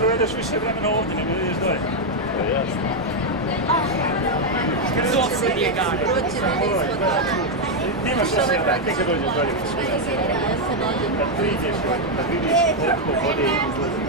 provedeš više vremena ovdje, nego ideš dalje. Da, jasno. Zosu bjeganje. Nemaš šta se raditi kad dođeš dalje. Kad priđeš, kad vidiš koliko vode izlazi.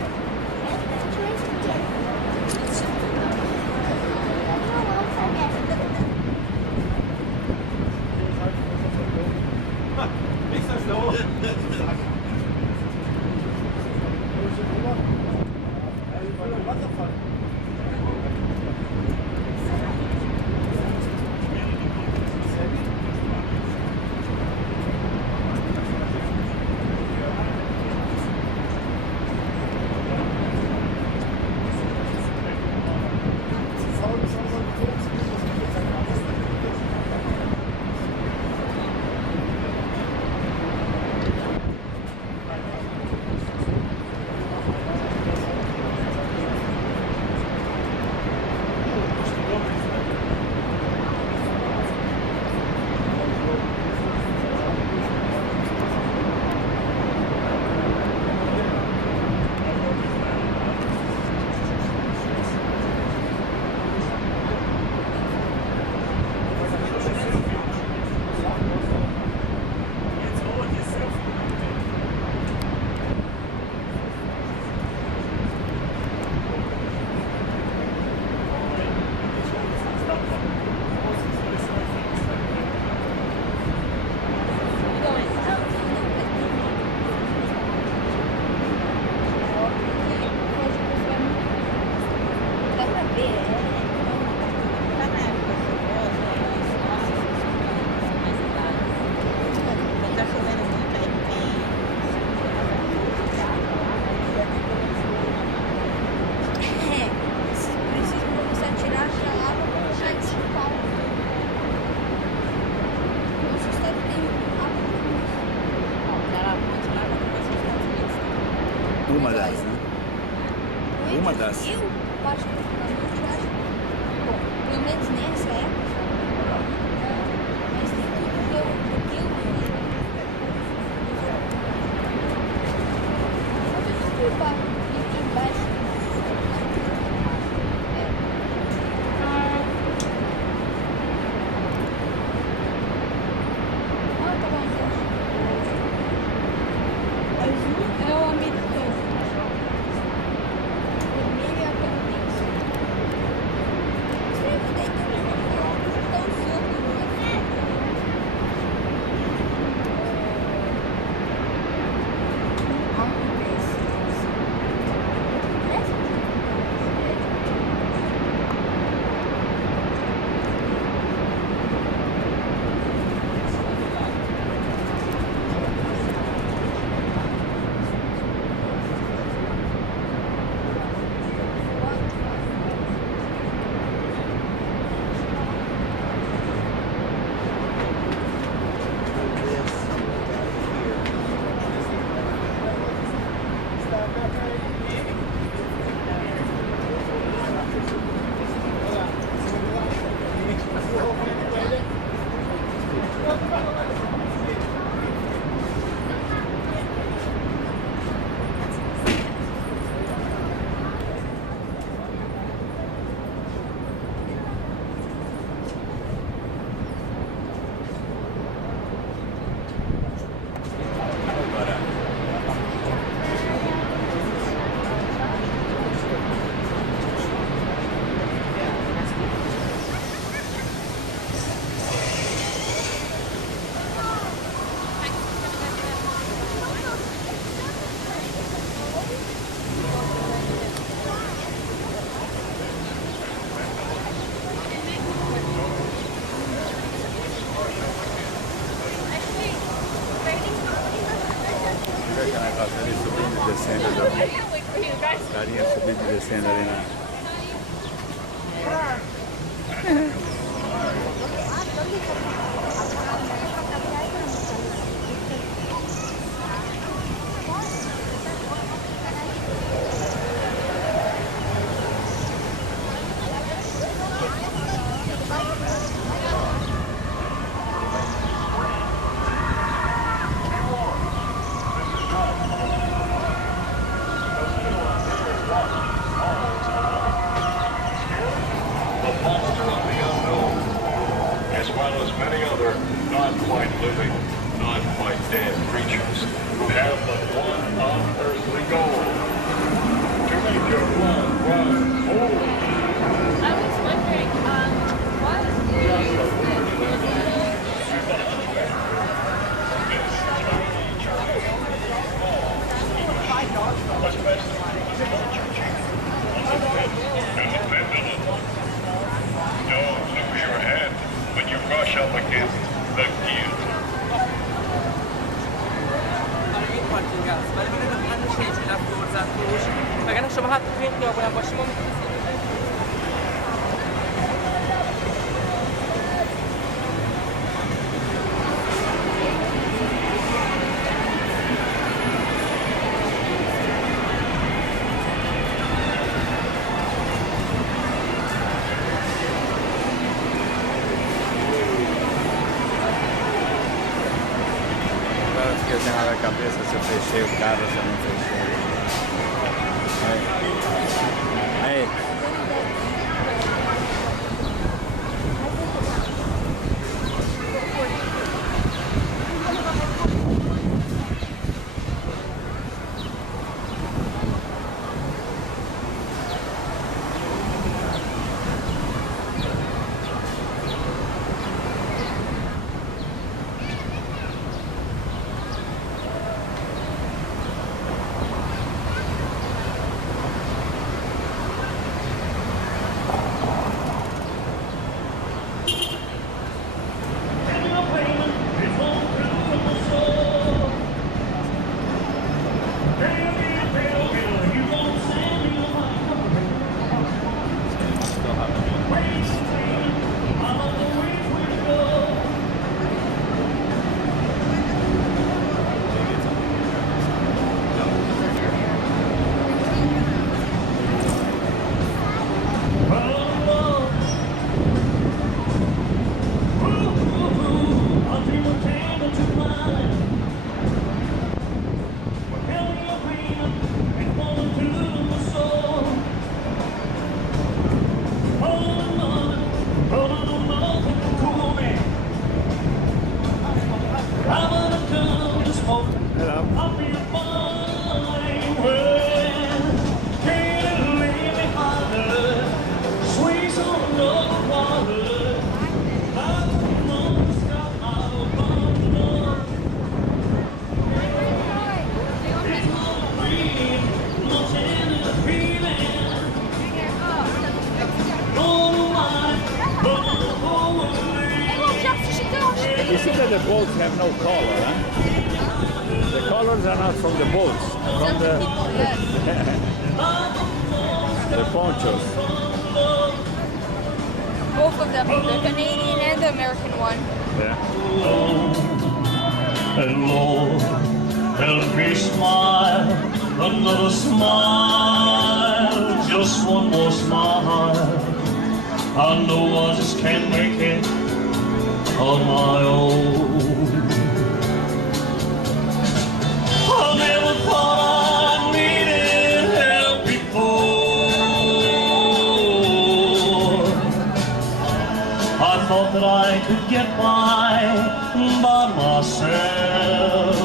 Uma das, né? Uma das. Eu acho que bom, pelo menos nessa época, mas tem tudo que eu vi. Só tem tudo aqui embaixo. Ah, tá bom, então. É o americano. Vermelho é a Campinas. Sempre tem que ir tão cedo, Aquela casa ali subindo e descendo ali. Carinha subindo e descendo ali na. Wow. quite living, not quite dead creatures who have but one unearthly goal: to make your blood run cold. I was wondering, what Don't lose your head when you brush up against the guild. این پارکینگ هست ولی میره به پنج شیش رفت دور زد روش وگرنه شما حتی توی این خیابون باشیم ما Agora eu fiquei sem na cabeça se eu fechei o carro ou se eu não fechei. Aí. Aí. You see that the boats have no color, huh? The colors are not from the boats, from the the ponchos. Both of them, the Canadian and the American one. Yeah. And Lord, help me smile, another smile, just one more smile. I know I just can't make it on my own. I never thought I needed help before. I thought that I could get by myself.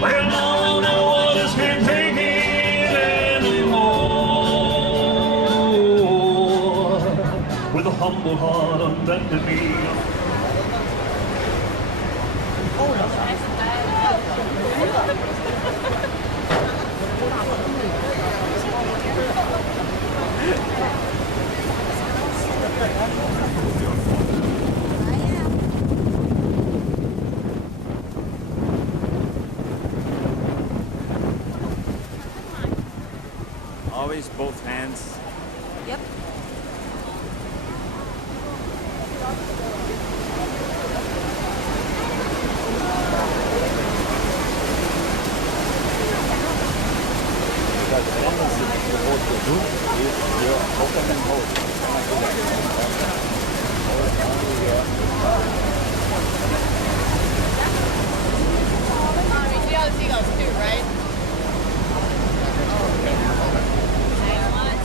Well, now I know I just can't take it anymore. With a humble heart on bended knee. Always both hands. Yep. Because one is supposed to do is you open and hold. Only here. see how the seagulls do, right? I want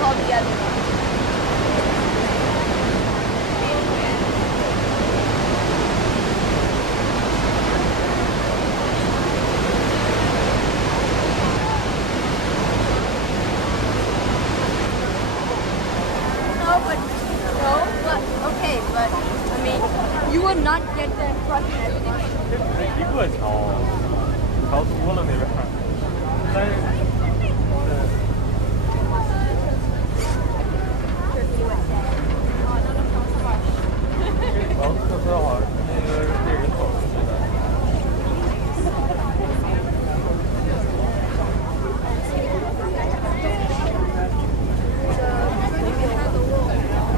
called the other one. Okay, but I mean, you would not get the impression everything. 一个桥，桥多了那边，但是往特色好像那个对人口似的。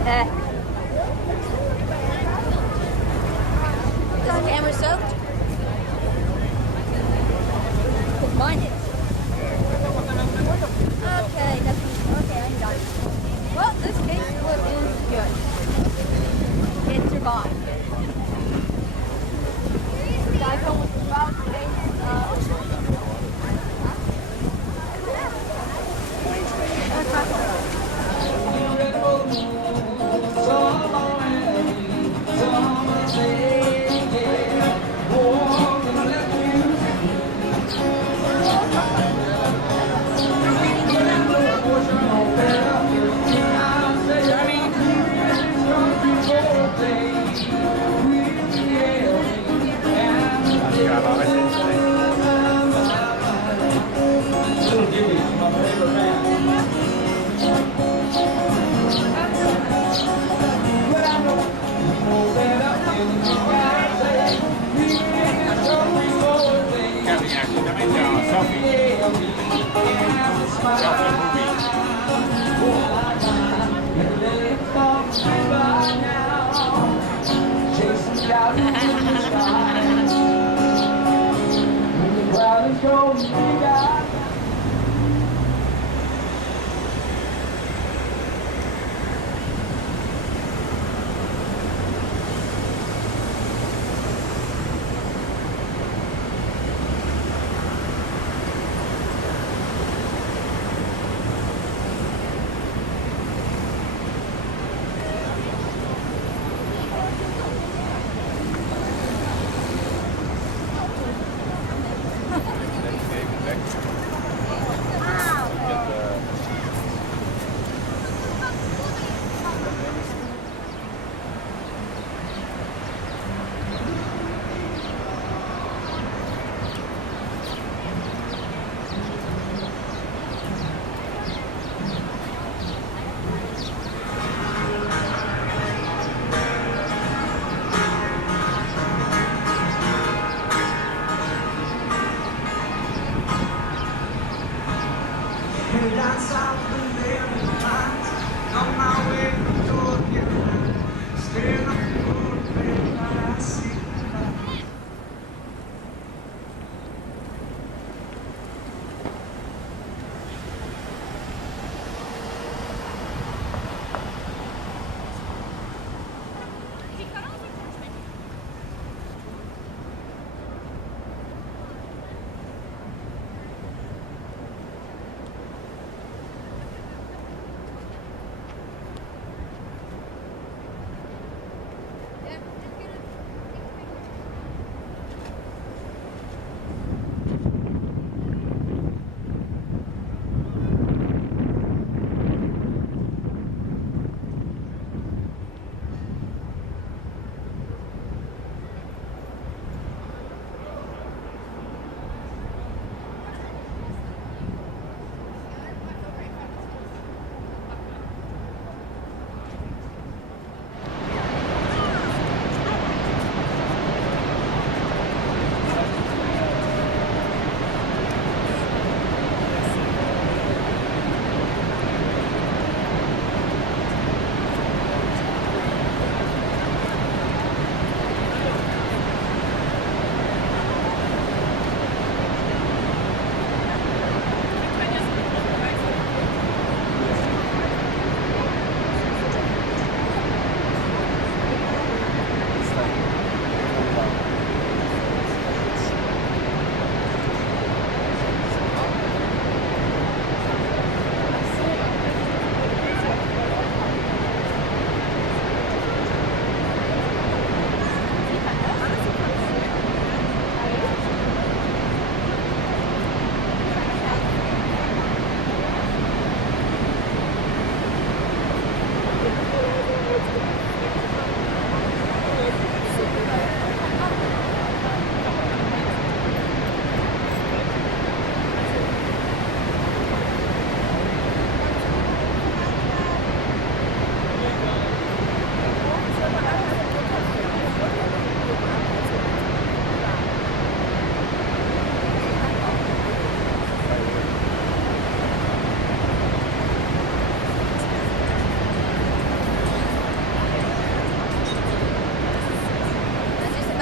Eh. Is the camera soaked? 'Cause mine is. Okay, okay, I'm done. Well, this case is good. It survived. Guys, almost survived today.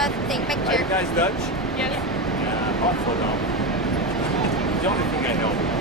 about to take Are picture. you guys Dutch? Yes. Hopefully not. The only thing I know.